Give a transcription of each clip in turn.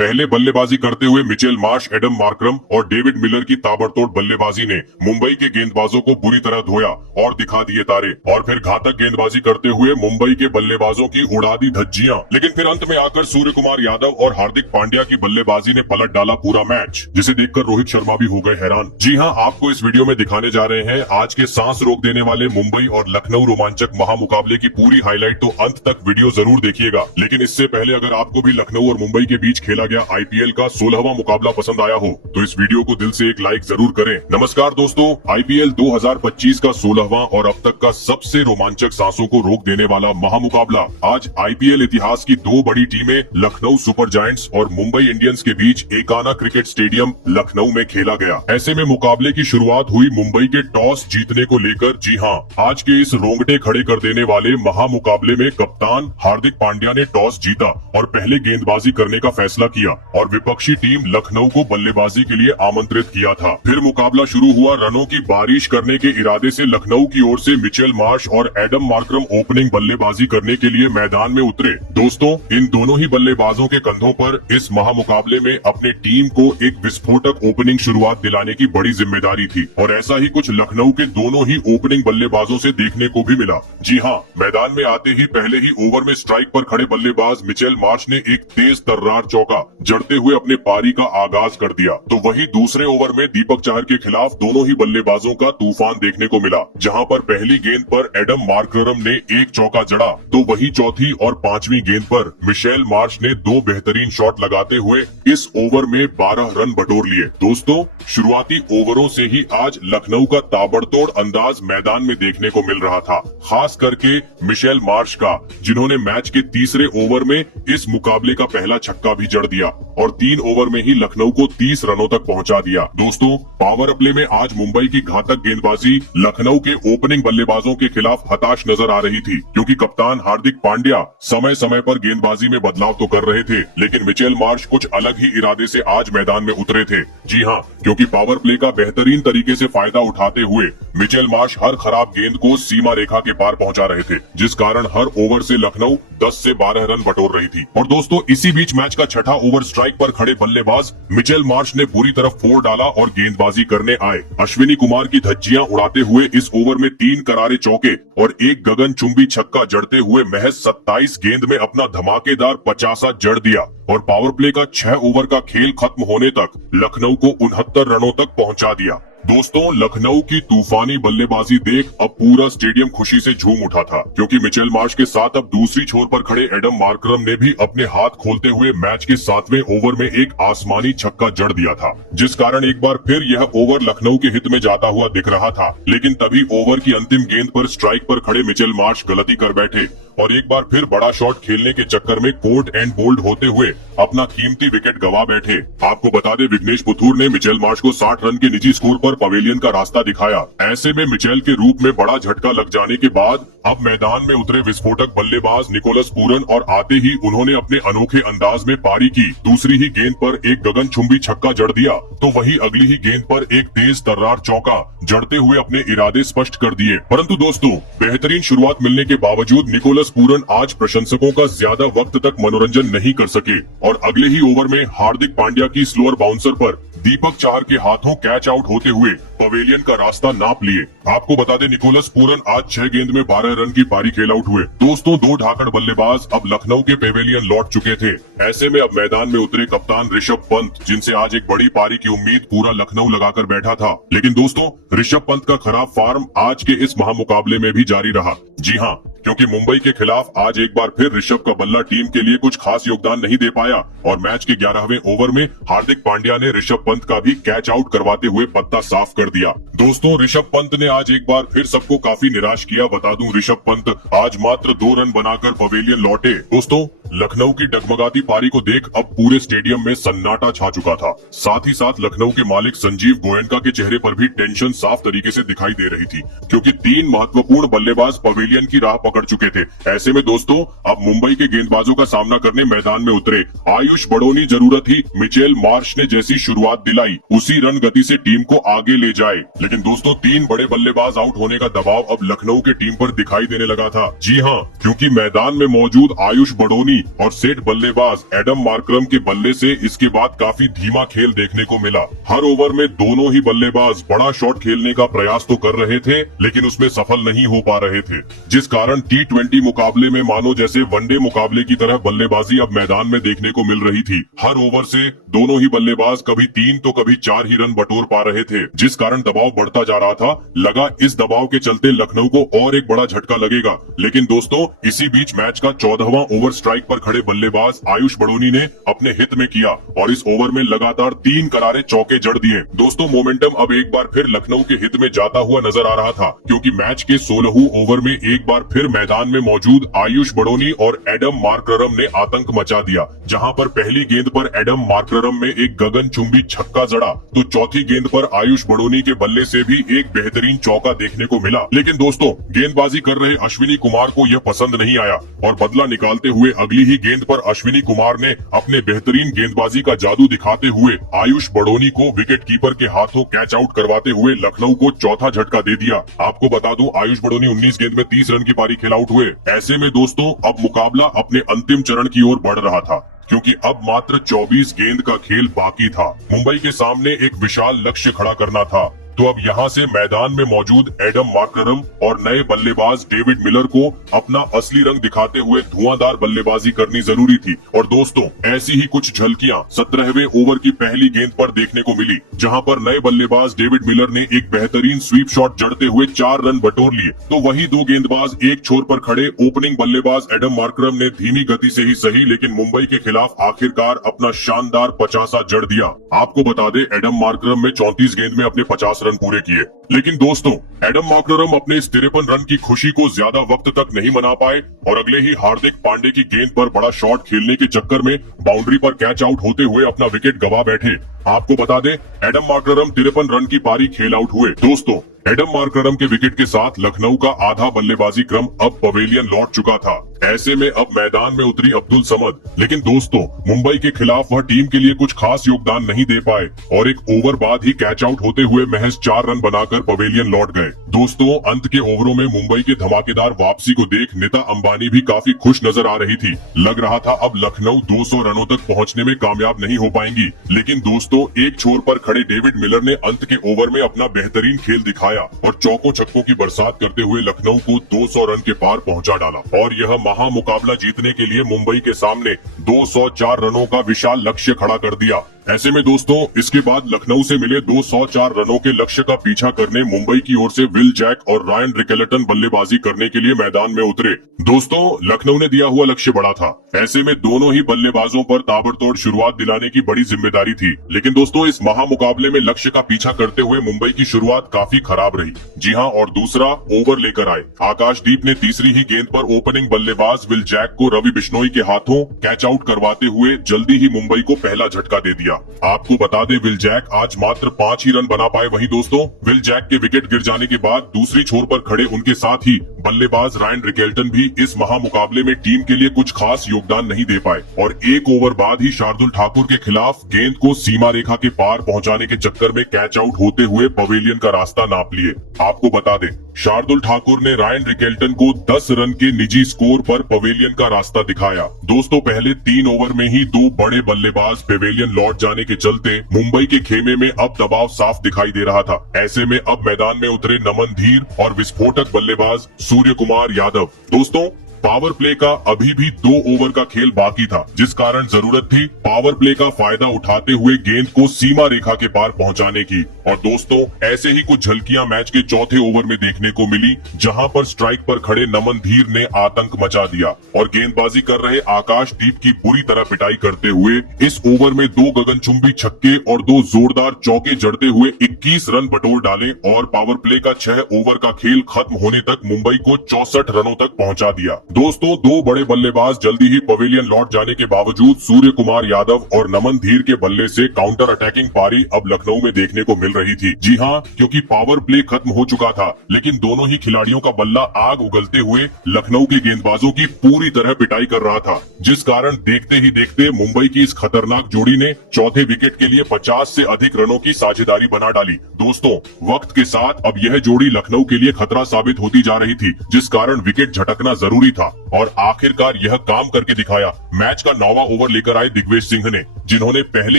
पहले बल्लेबाजी करते हुए मिचेल मार्श, एडम मार्करम और डेविड मिलर की ताबड़तोड़ बल्लेबाजी ने मुंबई के गेंदबाजों को बुरी तरह धोया और दिखा दिए तारे। और फिर घातक गेंदबाजी करते हुए मुंबई के बल्लेबाजों की उड़ा दी धज्जियां। लेकिन फिर अंत में आकर सूर्य कुमार यादव और हार्दिक पांड्या की बल्लेबाजी ने पलट डाला पूरा मैच, जिसे देखकर रोहित शर्मा भी हो गए हैरान। जी हाँ, आपको इस वीडियो में दिखाने जा रहे हैं आज के सांस रोक देने वाले मुंबई और लखनऊ रोमांचक महामुकाबले की पूरी हाईलाइट, तो अंत तक वीडियो जरूर देखिएगा। लेकिन इससे पहले अगर आपको भी लखनऊ और मुंबई के बीच खेला गया आईपीएल का 16वां मुकाबला पसंद आया हो तो इस वीडियो को दिल से एक लाइक जरूर करें। नमस्कार दोस्तों, आईपीएल 2025 का 16वां और अब तक का सबसे रोमांचक सांसों को रोक देने वाला महामुकाबला आज आईपीएल इतिहास की दो बड़ी टीमें लखनऊ सुपर जायंट्स और मुंबई इंडियंस के बीच एकाना क्रिकेट स्टेडियम लखनऊ में खेला गया। ऐसे में मुकाबले की शुरुआत हुई मुंबई के टॉस जीतने को लेकर। जी हाँ, आज के इस रोंगटे खड़े कर देने वाले महामुकाबले में कप्तान हार्दिक पांड्या ने टॉस जीता और पहले गेंदबाजी करने का फैसला किया और विपक्षी टीम लखनऊ को बल्लेबाजी के लिए आमंत्रित किया था। फिर मुकाबला शुरू हुआ। रनों की बारिश करने के इरादे से लखनऊ की ओर से मिचेल मार्श और एडम मार्करम ओपनिंग बल्लेबाजी करने के लिए मैदान में उतरे। दोस्तों, इन दोनों ही बल्लेबाजों के कंधों पर इस महामुकाबले में अपने टीम को एक विस्फोटक ओपनिंग शुरुआत दिलाने की बड़ी जिम्मेदारी थी और ऐसा ही कुछ लखनऊ के दोनों ही ओपनिंग बल्लेबाजों से देखने को भी मिला। जी हाँ, मैदान में आते ही पहले ही ओवर में स्ट्राइक पर खड़े बल्लेबाज मिचेल मार्श ने एक तेज तर्रार चौका जड़ते हुए अपने पारी का आगाज कर दिया। तो वही दूसरे ओवर में दीपक चाहर के खिलाफ दोनों ही बल्लेबाजों का तूफान देखने को मिला, जहां पर पहली गेंद पर एडम मार्करम ने एक चौका जड़ा तो वही चौथी और पांचवी गेंद पर मिचेल मार्श ने दो बेहतरीन शॉट लगाते हुए इस ओवर में 12 रन बटोर लिए। दोस्तों, शुरुआती ओवरों से ही आज लखनऊ का ताबड़तोड़ अंदाज मैदान में देखने को मिल रहा था, खास करके मिचेल मार्श का, जिन्होंने मैच के तीसरे ओवर में इस मुकाबले का पहला छक्का भी जड़ दिया और 3 ओवर में ही लखनऊ को 30 रनों तक पहुंचा दिया। दोस्तों, पावर प्ले में आज मुंबई की घातक गेंदबाजी लखनऊ के ओपनिंग बल्लेबाजों के खिलाफ हताश नजर आ रही थी, क्योंकि कप्तान हार्दिक पांड्या समय समय पर गेंदबाजी में बदलाव तो कर रहे थे, लेकिन मिचेल मार्श कुछ अलग ही इरादे से आज मैदान में उतरे थे। जी हाँ, क्योंकि पावर प्ले का बेहतरीन तरीके से फायदा उठाते हुए मिचेल मार्श हर खराब गेंद को सीमा रेखा के पार पहुंचा रहे थे, जिस कारण हर ओवर से लखनऊ 10 से 12 रन बटोर रही थी। और दोस्तों, इसी बीच मैच का छठा ओवर स्ट्राइक पर खड़े बल्लेबाज मिचेल मार्श ने बुरी तरफ फोड़ डाला और गेंदबाजी करने आए। अश्विनी कुमार की धज्जियां उड़ाते हुए इस ओवर में 3 करारे चौके और एक गगनचुंबी छक्का जड़ते हुए महज 27 गेंद में अपना धमाकेदार 50 जड़ दिया और पावर प्ले का 6 ओवर का खेल खत्म होने तक लखनऊ को 69 रनों तक पहुंचा दिया। दोस्तों, लखनऊ की तूफानी बल्लेबाजी देख अब पूरा स्टेडियम खुशी से झूम उठा था, क्योंकि मिचेल मार्श के साथ अब दूसरी छोर पर खड़े एडम मार्करम ने भी अपने हाथ खोलते हुए मैच के 7वें ओवर में एक आसमानी छक्का जड़ दिया था, जिस कारण एक बार फिर यह ओवर लखनऊ के हित में जाता हुआ दिख रहा था। लेकिन तभी ओवर की अंतिम गेंद पर स्ट्राइक पर खड़े मिचेल मार्श गलती कर बैठे और एक बार फिर बड़ा शॉट खेलने के चक्कर में कोर्ट एंड बोल्ड होते हुए अपना कीमती विकेट गवा बैठे। आपको बता दें, विघ्नेश पुथुर ने मिचेल मार्श को 60 रन के निजी स्कोर पर पवेलियन का रास्ता दिखाया। ऐसे में मिचेल के रूप में बड़ा झटका लग जाने के बाद अब मैदान में उतरे विस्फोटक बल्लेबाज निकोलस पूरन और आते ही उन्होंने अपने अनोखे अंदाज में पारी की। दूसरी ही गेंद पर एक गगनचुंबी छक्का जड़ दिया तो वही अगली ही गेंद पर एक तेज तर्रार चौका जड़ते हुए अपने इरादे स्पष्ट कर दिए। परंतु दोस्तों, बेहतरीन शुरुआत मिलने के बावजूद निकोलस पूरन आज प्रशंसकों का ज्यादा वक्त तक मनोरंजन नहीं कर सके और अगले ही ओवर में हार्दिक पांड्या की स्लोअर बाउंसर पर दीपक चाहर के हाथों कैच आउट होते हुए पवेलियन का रास्ता नाप लिए। आपको बता दें, निकोलस पूरन आज 6 गेंद में 12 रन की पारी खेल आउट हुए। दोस्तों, 2 ढाकड़ बल्लेबाज अब लखनऊ के पवेलियन लौट चुके थे। ऐसे में अब मैदान में उतरे कप्तान ऋषभ पंत, जिनसे आज एक बड़ी पारी की उम्मीद पूरा लखनऊ लगाकर बैठा था। लेकिन दोस्तों, ऋषभ पंत का खराब फॉर्म आज के इस महामुकाबले में भी जारी रहा। जी हाँ, क्योंकि मुंबई के खिलाफ आज एक बार फिर ऋषभ का बल्ला टीम के लिए कुछ खास योगदान नहीं दे पाया और मैच के 11वें ओवर में हार्दिक पांड्या ने ऋषभ पंत का भी कैच आउट करवाते हुए पत्ता साफ कर दिया। दोस्तों, ऋषभ पंत ने आज एक बार फिर सबको काफी निराश किया। बता दूं, ऋषभ पंत आज मात्र 2 रन बनाकर पवेलियन लौटे। दोस्तों, लखनऊ की डगमगाती पारी को देख अब पूरे स्टेडियम में सन्नाटा छा चुका था। साथ ही साथ लखनऊ के मालिक संजीव गोयनका के चेहरे पर भी टेंशन साफ तरीके से दिखाई दे रही थी, क्योंकि 3 महत्वपूर्ण बल्लेबाज पवेलियन की राह पकड़ चुके थे। ऐसे में दोस्तों, अब मुंबई के गेंदबाजों का सामना करने मैदान में उतरे आयुष बड़ोनी जरूरत ही मिचेल मार्श ने जैसी शुरुआत दिलाई उसी रन गति से टीम को आगे ले जाए। लेकिन दोस्तों, 3 बड़े बल्लेबाज आउट होने का दबाव अब लखनऊ के टीम पर दिखाई देने लगा था। जी हाँ, क्योंकि मैदान में मौजूद आयुष बड़ोनी बनी और सेठ बल्लेबाज एडम मार्करम के बल्ले से इसके बाद काफी धीमा खेल देखने को मिला। हर ओवर में दोनों ही बल्लेबाज बड़ा शॉट खेलने का प्रयास तो कर रहे थे, लेकिन उसमें सफल नहीं हो पा रहे थे, जिस कारण T20 मुकाबले में मानो जैसे वनडे मुकाबले की तरह बल्लेबाजी अब मैदान में देखने को मिल रही थी। हर ओवर से दोनों ही बल्लेबाज कभी 3 तो कभी 4 ही रन बटोर पा रहे थे, जिस कारण दबाव बढ़ता जा रहा था। लगा इस दबाव के चलते लखनऊ को और एक बड़ा झटका लगेगा, लेकिन दोस्तों इसी बीच मैच का 14वां ओवर स्ट्राइक पर खड़े बल्लेबाज आयुष बड़ोनी ने अपने हित में किया और इस ओवर में लगातार 3 करारे चौके जड़ दिए। दोस्तों मोमेंटम अब एक बार फिर लखनऊ के हित में जाता हुआ नजर आ रहा था, क्योंकि मैच के 16वें ओवर में एक बार फिर मैदान में मौजूद आयुष बड़ोनी और एडम मार्करम ने आतंक मचा दिया। जहां पर पहली गेंद पर एडम मार्करम में एक गगनचुंबी छक्का जड़ा, तो चौथी गेंद पर आयुष बड़ोनी के बल्ले से भी एक बेहतरीन चौका देखने को मिला। लेकिन दोस्तों गेंदबाजी कर रहे अश्विनी कुमार को यह पसंद नहीं आया और बदला निकालते हुए अगली ही गेंद पर अश्विनी कुमार ने अपने बेहतरीन गेंदबाजी का जादू दिखाते हुए आयुष बड़ोनी को विकेट कीपर के हाथों कैच आउट करवाते हुए लखनऊ को चौथा झटका दे दिया। आपको बता दूं आयुष बड़ोनी 19 गेंद में 30 रन की पारी खेल आउट हुए। ऐसे में दोस्तों अब मुकाबला अपने अंतिम चरण की ओर बढ़ रहा था, क्योंकि अब मात्र 24 गेंद का खेल बाकी था। मुंबई के सामने एक विशाल लक्ष्य खड़ा करना था। तो अब यहाँ से मैदान में मौजूद एडम मार्करम और नए बल्लेबाज डेविड मिलर को अपना असली रंग दिखाते हुए धुआंधार बल्लेबाजी करनी जरूरी थी। और दोस्तों ऐसी ही कुछ झलकियां 17वें ओवर की पहली गेंद पर देखने को मिली, जहां पर नए बल्लेबाज डेविड मिलर ने एक बेहतरीन स्वीप शॉट जड़ते हुए 4 रन बटोर लिए। तो वही दो गेंदबाज एक छोर पर खड़े ओपनिंग बल्लेबाज एडम मार्करम ने धीमी गति से ही सही, लेकिन मुंबई के खिलाफ आखिरकार अपना शानदार 50 जड़ दिया। आपको बता दे एडम मार्करम में 34 गेंद में अपने 50 रन पूरे किए। लेकिन दोस्तों एडम मार्करम अपने इस 53 रन की खुशी को ज्यादा वक्त तक नहीं मना पाए और अगले ही हार्दिक पांडे की गेंद पर बड़ा शॉट खेलने के चक्कर में बाउंड्री पर कैच आउट होते हुए अपना विकेट गवा बैठे। आपको बता दें एडम मार्करम 53 रन की पारी खेल आउट हुए। दोस्तों एडम मार्करम के विकेट के साथ लखनऊ का आधा बल्लेबाजी क्रम अब पवेलियन लौट चुका था। ऐसे में अब मैदान में उतरी अब्दुल समद, लेकिन दोस्तों मुंबई के खिलाफ वह टीम के लिए कुछ खास योगदान नहीं दे पाए और एक ओवर बाद ही कैच आउट होते हुए महज 4 रन बनाकर पवेलियन लौट गए। दोस्तों अंत के ओवरों में मुंबई के धमाकेदार वापसी को देख नीता अंबानी भी काफी खुश नजर आ रही थी। लग रहा था अब लखनऊ 200 रनों तक पहुंचने में कामयाब नहीं हो पाएंगी, लेकिन दोस्तों एक छोर पर खड़े डेविड मिलर ने अंत के ओवर में अपना बेहतरीन खेल दिखाया और चौकों छक्कों की बरसात करते हुए लखनऊ को 200 रन के पार पहुंचा डाला और यह महा मुकाबला जीतने के लिए मुंबई के सामने 204 रनों का विशाल लक्ष्य खड़ा कर दिया। ऐसे में दोस्तों इसके बाद लखनऊ से मिले 204 रनों के लक्ष्य का पीछा करने मुंबई की ओर से विल जैक और रायन रिकेल्टन बल्लेबाजी करने के लिए मैदान में उतरे। दोस्तों लखनऊ ने दिया हुआ लक्ष्य बड़ा था, ऐसे में दोनों ही बल्लेबाजों पर ताबड़तोड़ शुरुआत दिलाने की बड़ी जिम्मेदारी थी। लेकिन दोस्तों इस महा मुकाबले में लक्ष्य का पीछा करते हुए मुंबई की शुरुआत काफी खराब रही। जी हाँ, और दूसरा ओवर लेकर आए आकाशदीप ने तीसरी ही गेंद पर ओपनिंग बल्लेबाज विल जैक को रवि बिश्नोई के हाथों कैच आउट करवाते हुए जल्दी ही मुंबई को पहला झटका दे दिया। आपको बता दें विल जैक आज मात्र 5 ही रन बना पाए। वहीं दोस्तों विल जैक के विकेट गिर जाने के बाद दूसरी छोर पर खड़े उनके साथ ही बल्लेबाज रायन रिकेल्टन भी इस महा मुकाबले में टीम के लिए कुछ खास योगदान नहीं दे पाए और एक ओवर बाद ही शार्दुल ठाकुर के खिलाफ गेंद को सीमा रेखा के पार पहुंचाने के चक्कर में कैच आउट होते हुए पवेलियन का रास्ता नाप लिए। आपको बता दें शार्दुल ठाकुर ने रायन रिकेल्टन को 10 रन के निजी स्कोर पर पवेलियन का रास्ता दिखाया। दोस्तों पहले 3 ओवर में ही 2 बड़े बल्लेबाज पवेलियन लौट जाने के चलते मुंबई के खेमे में अब दबाव साफ दिखाई दे रहा था। ऐसे में अब मैदान में उतरे नमन धीर और विस्फोटक बल्लेबाज सूर्य कुमार यादव। दोस्तों पावर प्ले का अभी भी 2 ओवर का खेल बाकी था, जिस कारण जरूरत थी पावर प्ले का फायदा उठाते हुए गेंद को सीमा रेखा के पार पहुंचाने की। और दोस्तों ऐसे ही कुछ झलकियां मैच के चौथे ओवर में देखने को मिली, जहां पर स्ट्राइक पर खड़े नमन धीर ने आतंक मचा दिया और गेंदबाजी कर रहे आकाशदीप की पूरी तरह पिटाई करते हुए इस ओवर में 2 गगनचुंबी छक्के और 2 जोरदार चौके जड़ते हुए 21 रन बटोर डाले और पावर प्ले का 6 ओवर का खेल खत्म होने तक मुंबई को 64 रनों तक पहुंचा दिया। दोस्तों 2 बड़े बल्लेबाज जल्दी ही पवेलियन लौट जाने के बावजूद सूर्य कुमार यादव और नमन धीर के बल्ले से काउंटर अटैकिंग पारी अब लखनऊ में देखने को मिल रही थी। जी हां, क्योंकि पावर प्ले खत्म हो चुका था, लेकिन दोनों ही खिलाड़ियों का बल्ला आग उगलते हुए लखनऊ के गेंदबाजों की पूरी तरह पिटाई कर रहा था, जिस कारण देखते ही देखते मुंबई की इस खतरनाक जोड़ी ने चौथे विकेट के लिए 50 से अधिक रनों की साझेदारी बना डाली। दोस्तों वक्त के साथ अब यह जोड़ी लखनऊ के लिए खतरा साबित होती जा रही थी, जिस कारण विकेट झटकना जरूरी था। और आखिरकार यह काम करके दिखाया। मैच का 9वां ओवर लेकर आए दिग्विजय सिंह ने, जिन्होंने पहले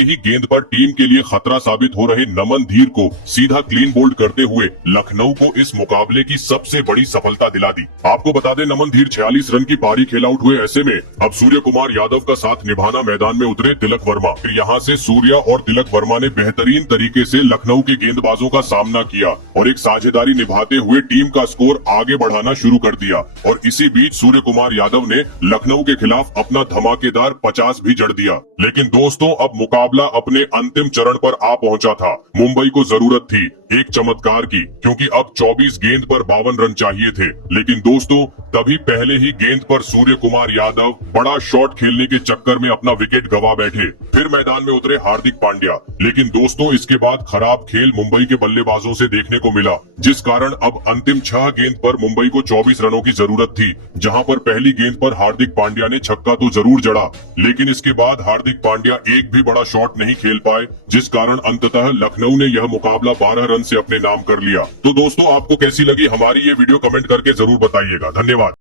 ही गेंद पर टीम के लिए खतरा साबित हो रहे नमन धीर को सीधा क्लीन बोल्ड करते हुए लखनऊ को इस मुकाबले की सबसे बड़ी सफलता दिला दी। आपको बता दें, नमन धीर 46 रन की पारी खेल आउट हुए। ऐसे में अब सूर्य कुमार यादव का साथ निभाना मैदान में उतरे तिलक वर्मा। फिर यहाँ से सूर्या और तिलक वर्मा ने बेहतरीन तरीके से लखनऊ के गेंदबाजों का सामना किया और एक साझेदारी निभाते हुए टीम का स्कोर आगे बढ़ाना शुरू कर दिया। और इसी बीच सूर्य कुमार यादव ने लखनऊ के खिलाफ अपना धमाकेदार 50 भी जड़ दिया। लेकिन दोस्तों, अब मुकाबला अपने अंतिम चरण पर आ पहुंचा था। मुंबई को जरूरत थी एक चमत्कार की, क्योंकि अब 24 गेंद पर 52 रन चाहिए थे। लेकिन दोस्तों, तभी पहले ही गेंद पर सूर्य कुमार यादव बड़ा शॉट खेलने के चक्कर में अपना विकेट गवा बैठे। फिर मैदान में उतरे हार्दिक पांड्या। लेकिन दोस्तों, इसके बाद खराब खेल मुंबई के बल्लेबाजों से देखने को मिला, जिस कारण अब अंतिम 6 गेंद पर मुंबई को 24 रनों की जरूरत थी। जहां पर पहली गेंद पर हार्दिक पांड्या ने छक्का तो जरूर जड़ा, लेकिन इसके बाद हार्दिक पांड्या एक भी बड़ा शॉट नहीं खेल पाए, जिस कारण अंततः लखनऊ ने यह मुकाबला 12 रन से अपने नाम कर लिया। तो दोस्तों, आपको कैसी लगी हमारी ये वीडियो कमेंट करके जरूर बताइएगा। धन्यवाद।